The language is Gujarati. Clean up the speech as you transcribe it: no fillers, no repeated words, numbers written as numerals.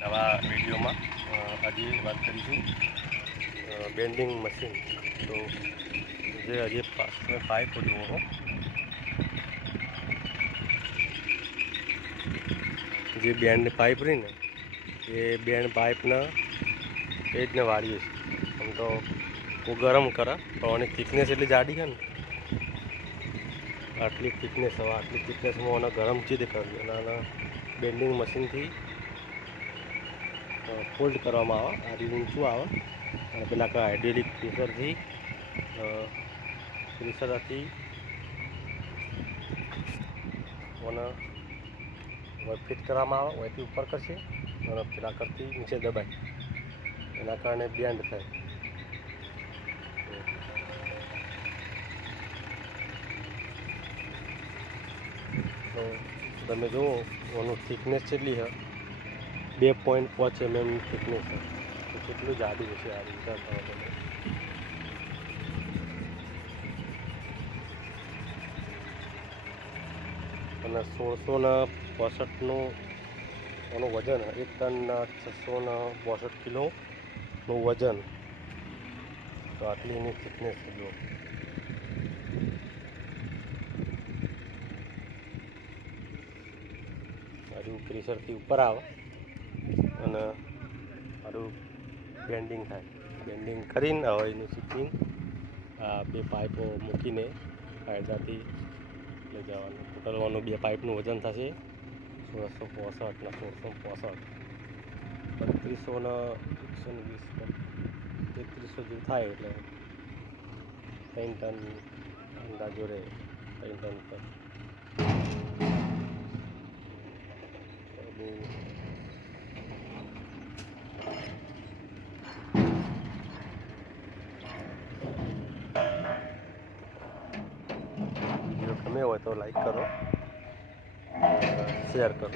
નવા વિડીયોમાં આજે વાત કરીશું બેન્ડિંગ મશીન. તો જે હજી તમે પાઇપ જુઓ, જે બેન્ડ પાઇપ રહી ને એ બેન્ડ પાઇપના એ રીતને વાળીએ છીએ. આમ તો ગરમ કરે તો આની થિકનેસ એટલી જાડી છે ને, આટલી થિકનેસ હવે આટલી થિકનેસમાં આને ગરમ ચીજ કરવી અને બેન્ડિંગ મશીનથી ફોલ્ડ કરવામાં આવે. આ રીતે ઊંચું આવે અને પેલા હાઇડ્રોલિક પ્રેશરથી મને ફિટ કરવામાં આવે. વહીથી ઉપર કરશે અને પેલા કરતી નીચે દબાય, એના કારણે બેન્ડ થાય. તો તમે જુઓ એનું થિકનેસ કેટલી છે, 2.5 mm થિકનેસ છે. તો કેટલું જાડું હશે આ વિચાર કરો તમે. અને 1665નું એનું વજન, 1 ટન 662 કિલોનું વજન. તો આટલી એની થિકનેસ છે. જુઓ, હજુ પ્રેશરથી ઉપર આવે અને મારું બેન્ડિંગ થાય. બેન્ડિંગ કરીને હવે એનું શીપિંગ આ બે પાઇપો મૂકીને કાયદાથી લઈ જવાનું. ટોટલવાનું બે પાઇપનું વજન થશે 1665 ને 1665, 3200 ને 120, 3300 જેવું થાય. એટલે 3 ટન અંદાજો રહે, 3 ટન પર. વિડીયો ગમે હોય તો લાઈક કરો, શેર કરો.